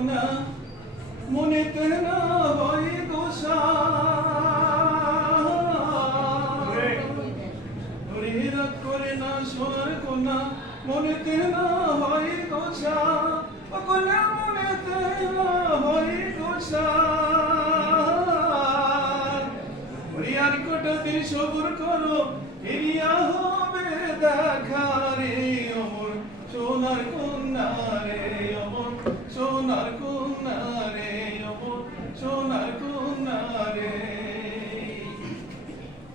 কন্যা মনেতে না হয় গোসা রাগ করে না সোনার কন্যা মনেতে না হয় গোসা কন্যা মনেতে না হয় গোসা আর কটা দিন সবুর করো ফিরিয়া হবে দেখা রে অমর সোনার কন্যা রে অমর সোনার কন্যা রে অমর সোনার কন্যা রে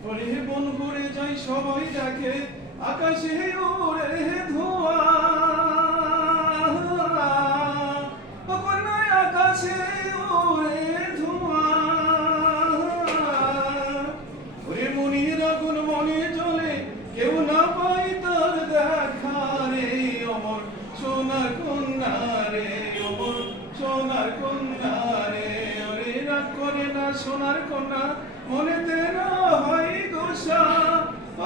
ওরে বন করে যাই সবাই দেখে আকাশে ওরে ধোঁয়া কন্যা আকাশে ওরে ধোঁয়া ওরে মনির আগুন মনে জ্বলে কেউ না পাই তার দেখা রে অমর সোনার কন্যা রে অমর সোনার কন্যা রে ওরে রাগ করে না সোনার কন্যা মনেতে না হয় গোসা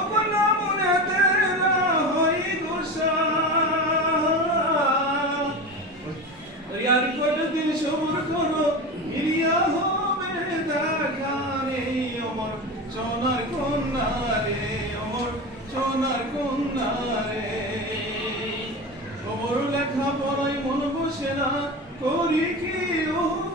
কন্যা মনেতে না হয় গোসা আর কত দিন সবুর করো ফিরিয়া হবে দেখা রে অমর সোনার কন্যা রে অমর সোনার কন্যা রে খবর লেখা পড়াই মন বসে না করি কি ও